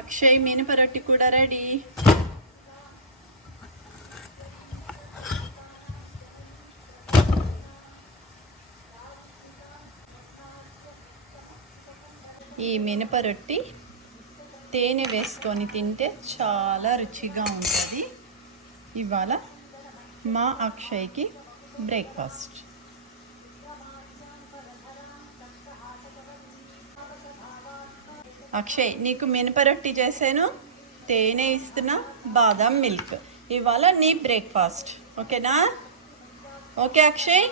అక్షయ్ మినప రొట్టి కూడా రెడీ. ఈ మినప రొట్టి తేనె వేసుకొని తింటే చాలా రుచిగా ఉంటుంది. ఇవాళ మా అక్షయ్కి బ్రేక్ఫాస్ట్. అక్షయ్, నీకు మినప రొట్టి చేశాను, తేనె ఇస్తున్నా, బాదం మిల్క్. ఇవాళ నీ బ్రేక్ఫాస్ట్. ఓకేనా? ఓకే అక్షయ్.